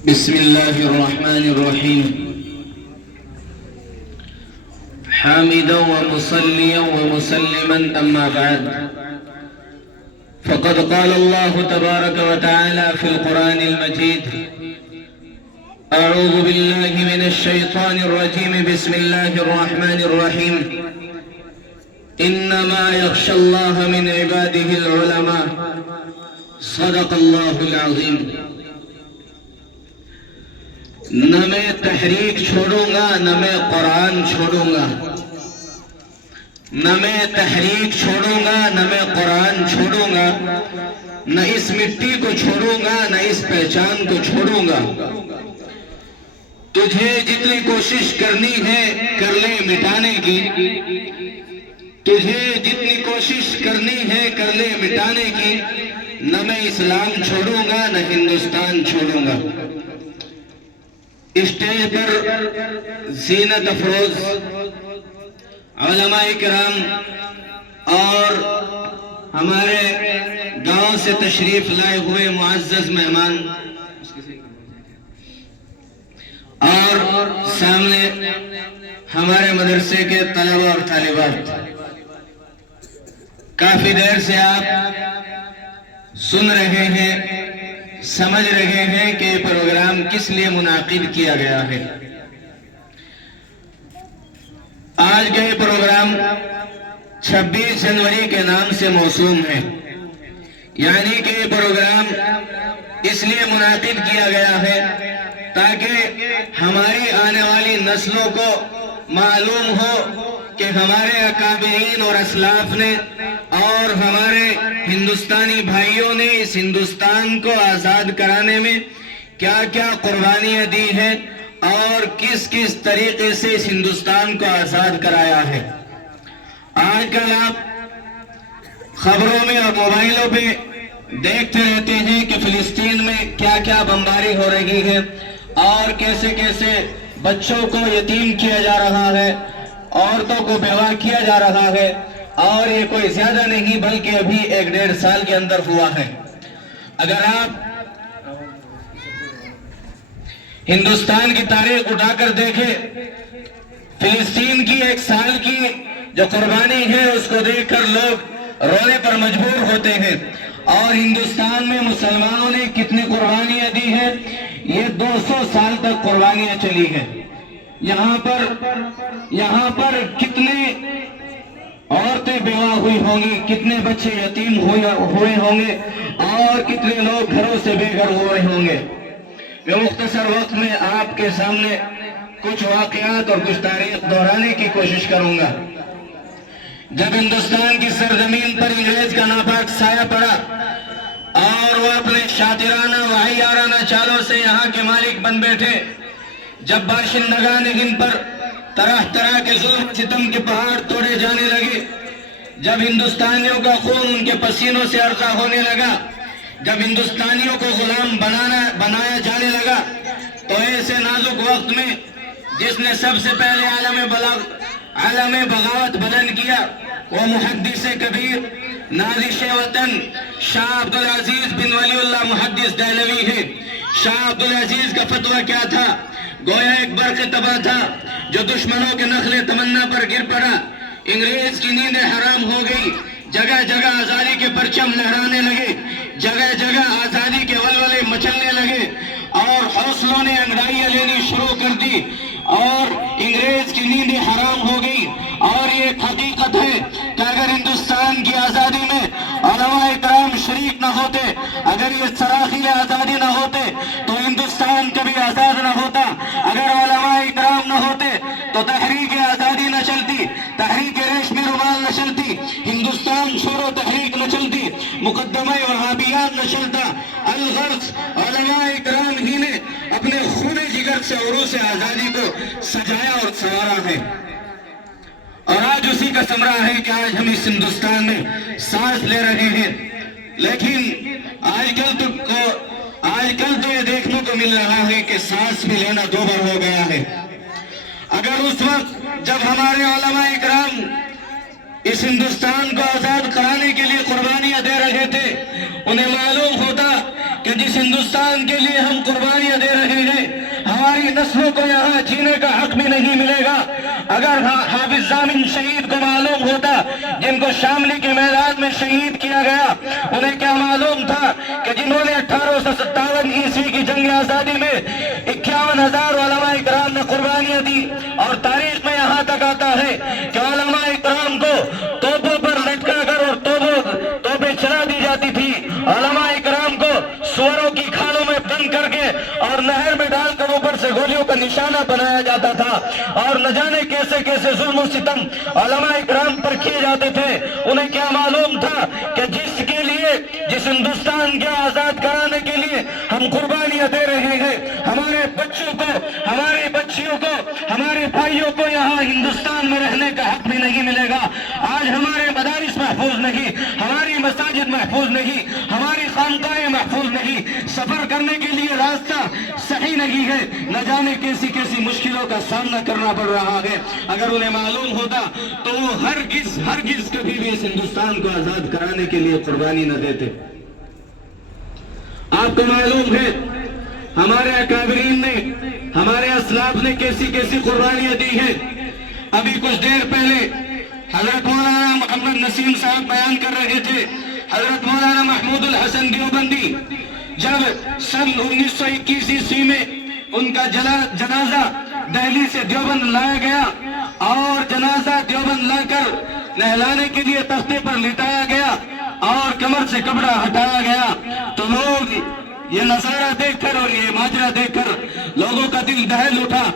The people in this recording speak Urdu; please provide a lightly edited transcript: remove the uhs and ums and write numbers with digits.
بسم الله الرحمن الرحيم حامدا ومصليا ومسلما أما بعد فقد قال الله تبارك وتعالى في القرآن المجيد أعوذ بالله من الشيطان الرجيم بسم الله الرحمن الرحيم إنما يخشى الله من عباده العلماء صدق الله العظيم نہ میں تحریک چھوڑوں گا نہ میں قرآن چھوڑوں گا نہ میں تحریک چھوڑوں گا نہ میں قرآن چھوڑوں گا نہ اس مٹی کو چھوڑوں گا نہ اس پہچان کو چھوڑوں گا تجھے جتنی کوشش کرنی ہے کر لے مٹانے کی تجھے جتنی کوشش کرنی ہے کر لے مٹانے کی نہ میں اسلام چھوڑوں گا نہ ہندوستان چھوڑوں گا اسٹیج پر زینت افروز علماء کرام اور ہمارے گاؤں سے تشریف لائے ہوئے معزز مہمان اور سامنے ہمارے مدرسے کے طلبہ اور طالبات کافی دیر سے آپ سن رہے ہیں سمجھ رہے ہیں کہ یہ پروگرام کس لیے منعقد کیا گیا ہے آج کا یہ پروگرام 26 جنوری کے نام سے موسوم ہے یعنی کہ یہ پروگرام اس لیے منعقد کیا گیا ہے تاکہ ہماری آنے والی نسلوں کو معلوم ہو کہ ہمارے اکابرین اور اسلاف نے اور ہمارے ہندوستانی بھائیوں نے اس ہندوستان کو آزاد کرانے میں کیا کیا قربانیاں دی ہیں اور کس کس طریقے سے اس ہندوستان کو آزاد کرایا ہے آج کل آپ خبروں میں اور موبائلوں پہ دیکھتے رہتے ہیں کہ فلسطین میں کیا کیا بمباری ہو رہی ہے اور کیسے کیسے بچوں کو یتیم کیا جا رہا ہے عورتوں کو بیوہ کیا جا رہا ہے اور یہ کوئی زیادہ نہیں بلکہ ابھی 1-1.5 سال کے اندر ہوا ہے اگر آپ ہندوستان کی تاریخ اٹھا کر دیکھیں فلسطین کی 1 سال کی جو قربانی ہے اس کو دیکھ کر لوگ رونے پر مجبور ہوتے ہیں اور ہندوستان میں مسلمانوں نے کتنی قربانیاں دی ہیں یہ 200 سال تک قربانیاں چلی ہیں یہاں پر کتنے عورتیں بیوہ ہوئی ہوں گی کتنے بچے یتیم ہوئے ہوں گے اور کتنے لوگ گھروں سے بے گھر ہوئے ہوں گے میں مختصر وقت میں آپ کے سامنے کچھ واقعات اور کچھ تاریخ دہرانے کی کوشش کروں گا جب ہندوستان کی سرزمین پر انگریز کا ناپاک سایہ پڑا اور وہ اپنے شاطرانہ و عیارانہ چالوں سے یہاں کے مالک بن بیٹھے جب باشندگان ہند پر طرح طرح کے ظلم ستم کے پہاڑ توڑے جانے لگے جب ہندوستانیوں کا خون ان کے پسینوں سے ارقا ہونے لگا جب ہندوستانیوں کو غلام بنایا جانے لگا تو ایسے نازک وقت میں جس نے سب سے پہلے عالم بغاوت بلند کیا وہ محدث کبیر نازش وطن شاہ عبدالعزیز بن ولی اللہ محدث دہلوی ہے شاہ عبدالعزیز کا فتویٰ کیا تھا گویا ایک برق تباہ تھا جو دشمنوں کے نخل تمنا پر گر پڑا انگریز کی نیندیں حرام ہو گئی جگہ جگہ آزادی کے پرچم لہرانے لگے جگہ جگہ آزادی کے ولولے مچلنے لگے اور حوصلوں نے انگڑائیاں لینی شروع کر دی اور انگریز کی نیندیں حرام ہو گئی اور یہ ایک حقیقت ہے کہ اگر ہندوستان کی آزادی میں علماء اکرام شریک نہ ہوتے اگر یہ سراخیل آزادی نہ ہوتے تو ہندوستان کبھی آزاد نہ ہوتا اگر علماء اکرام نہ ہوتے تو تحریک آزادی نہ چلتی تحریک ریشمی رومال نہ چلتی ہندوستان چھوڑو تحریک نہ چلتی مقدمہ وہابیات نہ چلتا الغرض علماء اکرام ہی نے اپنے خون جگر سے عروس آزادی کو سجایا اور سنوارا ہے اور آج اسی کا ثمرہ ہے کہ آج ہم اس ہندوستان میں سانس لے رہے ہیں لیکن آج کل تو یہ دیکھنے کو مل رہا ہے کہ سانس بھی لینا دوبر ہو گیا ہے اگر اس وقت جب ہمارے علماء اکرام اس ہندوستان کو آزاد کرانے کے لیے قربانیاں دے رہے تھے، انہیں معلوم ہوتا کہ جس ہندوستان کے لیے ہم قربانیاں دے رہے ہیں ہماری نسلوں کو یہاں جینے کا حق بھی نہیں ملے گا۔ اگر حافظ ضامن شہید کو معلوم ہوتا، جن کو شاملی کے میدان میں شہید کیا گیا، انہیں کیا معلوم تھا کہ جنہوں نے 1857 عیسوی کی جنگ آزادی میں 51,000 علماء اکرام نے قربانیاں دی، اور تاریخ میں یہاں تک آتا ہے کہ علماء اکرام کو توپوں پر لٹکا کر اور توپیں چلا دی جاتی تھی، علماء اکرام کو سوروں کی کھالوں میں بند کر کے اور نہر میں ڈال کر اوپر سے گولیوں کا نشانہ بنایا جاتا تھا، اور نہ جانے کیسے کیسے ظلم و ستم علماء اکرام پر کیے جاتے تھے۔ انہیں کیا معلوم تھا کہ جس ہندوستان کے آزاد کرانے کے لیے ہم قربانیاں دے رہے ہیں، ہمارے بچوں کو، ہماری بچیوں کو، ہمارے بھائیوں کو یہاں ہندوستان میں رہنے کا حق بھی نہیں ملے گا۔ آج ہمارے مدارس محفوظ نہیں، ہماری مساجد محفوظ نہیں، ہماری خانقاہیں محفوظ نہیں، سفر کرنے کے لیے راستہ صحیح نہیں ہے، نہ جانے کیسی کیسی مشکلوں کا سامنا کرنا پڑ رہا ہے۔ اگر انہیں معلوم ہوتا تو وہ ہرگز کبھی بھی اس ہندوستان کو آزاد کرانے کے لیے قربانی نہ دیتے۔ آپ کو معلوم ہے ہمارے اکابرین نے، ہمارے اسلاف نے کیسی کیسی قربانیاں دی ہیں۔ ابھی کچھ دیر پہلے حضرت مولانا محمد نسیم صاحب بیان کر رہے تھے، حضرت مولانا محمود الحسن دیوبندی جب سن 1921 عیسوی میں ان کا جنازہ دہلی سے دیوبند لایا گیا اور جنازہ دیوبند لا کر نہلانے کے لیے تختے پر لٹایا گیا اور کمر سے کپڑا ہٹایا گیا، تو لوگ یہ نظارہ دیکھ کر اور یہ ماجرا دیکھ کر لوگوں کا دل دہل اٹھا۔